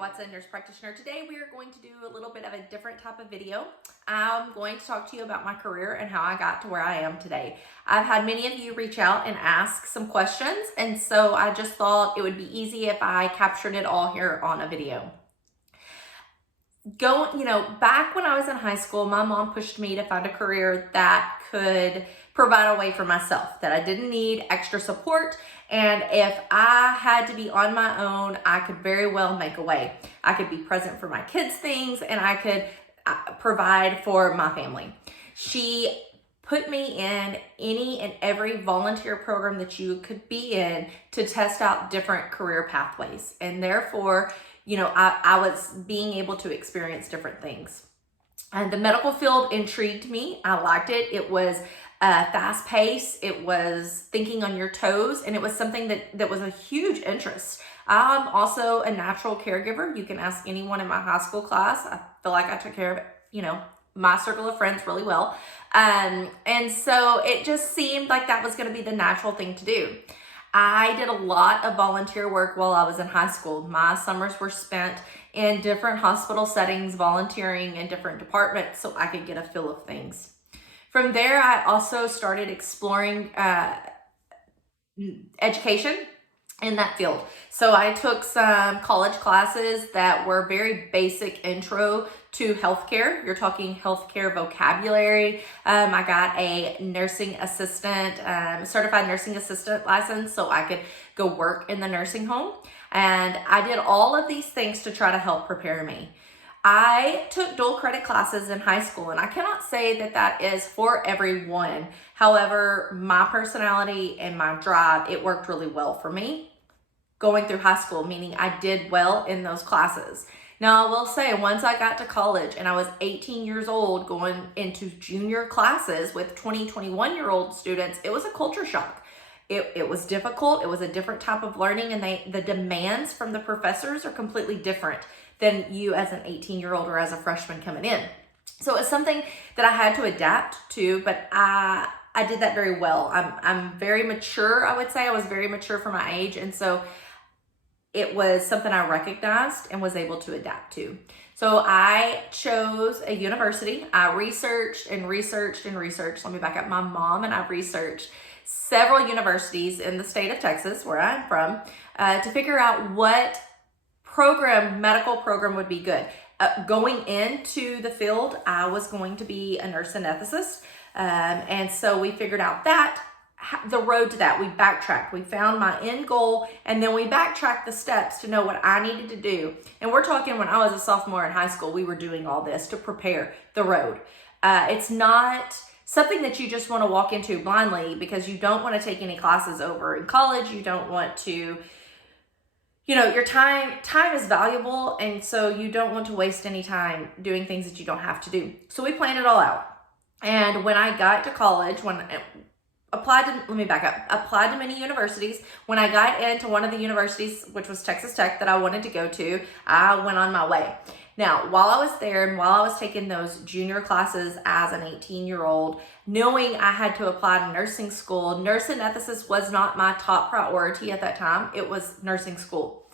Watson, nurse practitioner. Today we are going to do a little bit of a different type of video. I'm going to talk to you about my career and how I got to where I am today. I've had many of you reach out and ask some questions, and so I just thought it would be easy if I captured it all here on a video. Back when I was in high school, my mom pushed me to find a career that could provide a way for myself, that I didn't need extra support. And if I had to be on my own, I could very well make a way. I could be present for my kids' things, and I could provide for my family. She put me in any and every volunteer program that you could be in to test out different career pathways. And therefore, I was being able to experience different things. And the medical field intrigued me. I liked it. It was fast paced. It was thinking on your toes, and it was something that was a huge interest. I'm also a natural caregiver. You can ask anyone in my high school class. I feel like I took care of, my circle of friends really well. And so it just seemed like that was going to be the natural thing to do. I did a lot of volunteer work while I was in high school. My summers were spent in different hospital settings, volunteering in different departments so I could get a feel of things. From there, I also started exploring education in that field. So I took some college classes that were very basic intro to healthcare. You're talking healthcare vocabulary. I got a nursing assistant, certified nursing assistant license so I could go work in the nursing home. And I did all of these things to try to help prepare me. I took dual credit classes in high school, and I cannot say that that is for everyone. However, my personality and my drive, it worked really well for me going through high school, meaning I did well in those classes. Now, I will say, once I got to college and I was 18 years old going into junior classes with 20, 21-year-old students, it was a culture shock. It was difficult. It was a different type of learning, and the demands from the professors are completely different than you as an 18-year-old or as a freshman coming in. So it's something that I had to adapt to, but I did that very well. I'm very mature, I would say. I was very mature for my age, and so it was something I recognized and was able to adapt to. So I chose a university. I researched and researched and researched. Let me back up. My mom and I researched several universities in the state of Texas, where I'm from, to figure out what medical program would be good. Going into the field, I was going to be a nurse anesthetist. And so we figured out the road to that. We backtracked. We found my end goal, and then we backtracked the steps to know what I needed to do. And we're talking when I was a sophomore in high school, we were doing all this to prepare the road. It's not something that you just want to walk into blindly, because you don't want to take any classes over in college. You don't want to, your time is valuable, and so you don't want to waste any time doing things that you don't have to do. So we planned it all out. And when I got to college, applied to many universities. When I got into one of the universities, which was Texas Tech, that I wanted to go to, I went on my way. Now, while I was there and while I was taking those junior classes as an 18-year-old, knowing I had to apply to nursing school, nurse anesthetist was not my top priority at that time. It was nursing school.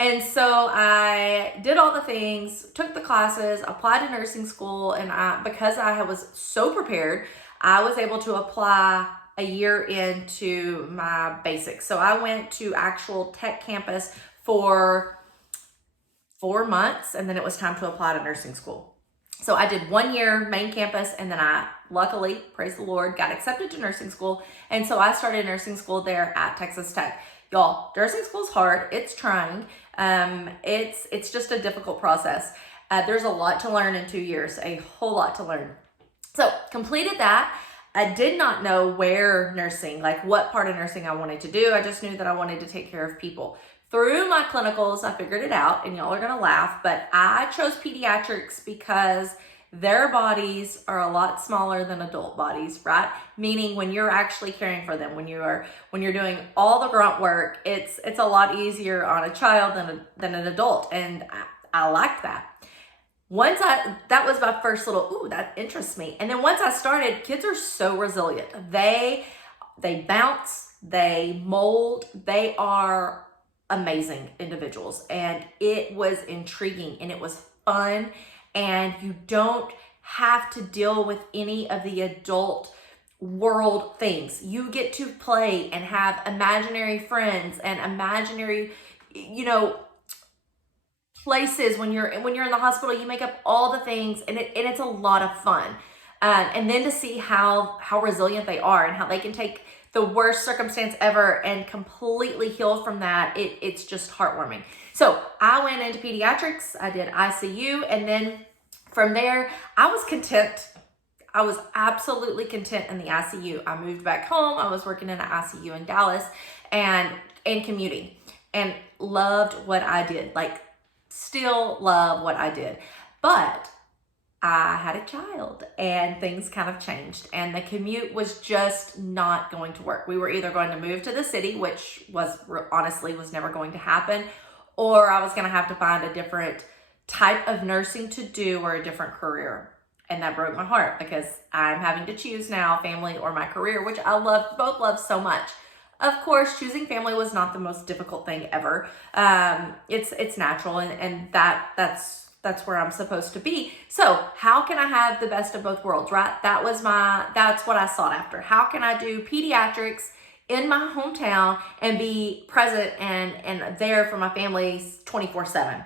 And so I did all the things, took the classes, applied to nursing school, and because I was so prepared, I was able to apply a year into my basics. So I went to actual tech campus for 4 months, and then it was time to apply to nursing school. So I did 1 year main campus, and then I luckily, praise the Lord, got accepted to nursing school. And so I started nursing school there at Texas Tech. Y'all, nursing school is hard. It's trying. It's just a difficult process. There's a lot to learn in 2 years, a whole lot to learn. So completed that. I did not know what part of nursing I wanted to do. I just knew that I wanted to take care of people. Through my clinicals, I figured it out, and y'all are gonna laugh, but I chose pediatrics because their bodies are a lot smaller than adult bodies, right? Meaning when you're actually caring for them, when you're doing all the grunt work, it's a lot easier on a child than an adult, and I liked that. That was my first that interests me. And then once I started, kids are so resilient. They bounce, they mold, they are amazing individuals, and it was intriguing and it was fun, and you don't have to deal with any of the adult world things. You get to play and have imaginary friends and imaginary, places. When you're in the hospital, you make up all the things, and it's a lot of fun. And then to see how resilient they are and how they can take the worst circumstance ever and completely heal from that, it's just heartwarming. So I went into pediatrics, I did ICU, and then from there, I was content. I was absolutely content in the ICU. I moved back home. I was working in an ICU in Dallas and commuting, and loved what I did. Like, still love what I did. But I had a child and things kind of changed, and the commute was just not going to work. We were either going to move to the city, which honestly was never going to happen, or I was going to have to find a different type of nursing to do or a different career. And that broke my heart, because I'm having to choose now, family or my career, which I both love so much. Of course, choosing family was not the most difficult thing ever. It's natural, and that's where I'm supposed to be. So how can I have the best of both worlds, right? That's what I sought after. How can I do pediatrics in my hometown and be present and there for my family 24/7?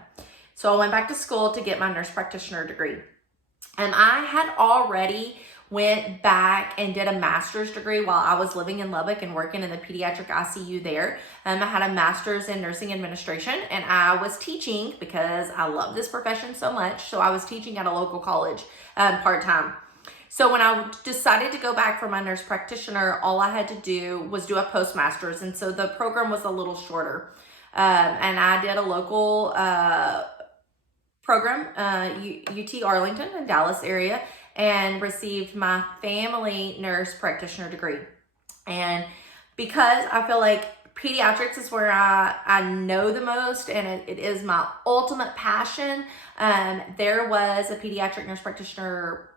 So I went back to school to get my nurse practitioner degree. And I had already went back and did a master's degree while I was living in Lubbock and working in the pediatric ICU there. I had a master's in nursing administration, and I was teaching because I love this profession so much. So I was teaching at a local college part-time. So when I decided to go back for my nurse practitioner, all I had to do was do a postmaster's. And so the program was a little shorter. And I did a local program, UT Arlington in Dallas area, and received my family nurse practitioner degree. And because I feel like pediatrics is where I know the most, and it is my ultimate passion, there was a pediatric nurse practitioner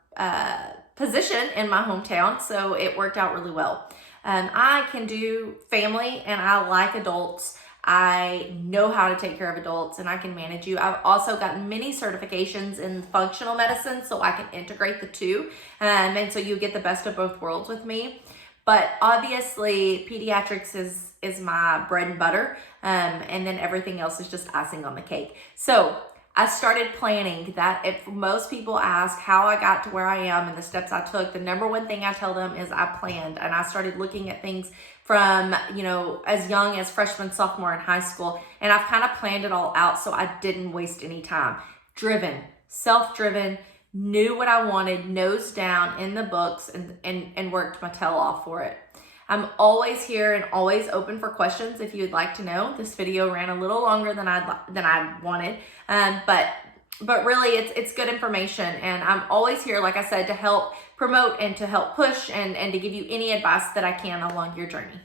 position in my hometown, so it worked out really well. I can do family, and I like adults. I know how to take care of adults, and I can manage you. I've also gotten many certifications in functional medicine, so I can integrate the two. And so you get the best of both worlds with me. But obviously, pediatrics is my bread and butter. And then everything else is just icing on the cake. So I started planning that. If most people ask how I got to where I am and the steps I took, the number one thing I tell them is I planned. And I started looking at things from, as young as freshman, sophomore in high school. And I've kind of planned it all out so I didn't waste any time. Driven, self-driven, knew what I wanted, nose down in the books, and worked my tail off for it. I'm always here and always open for questions if you would like to know. This video ran a little longer than I wanted, but really it's good information, and I'm always here, like I said, to help promote and to help push and to give you any advice that I can along your journey.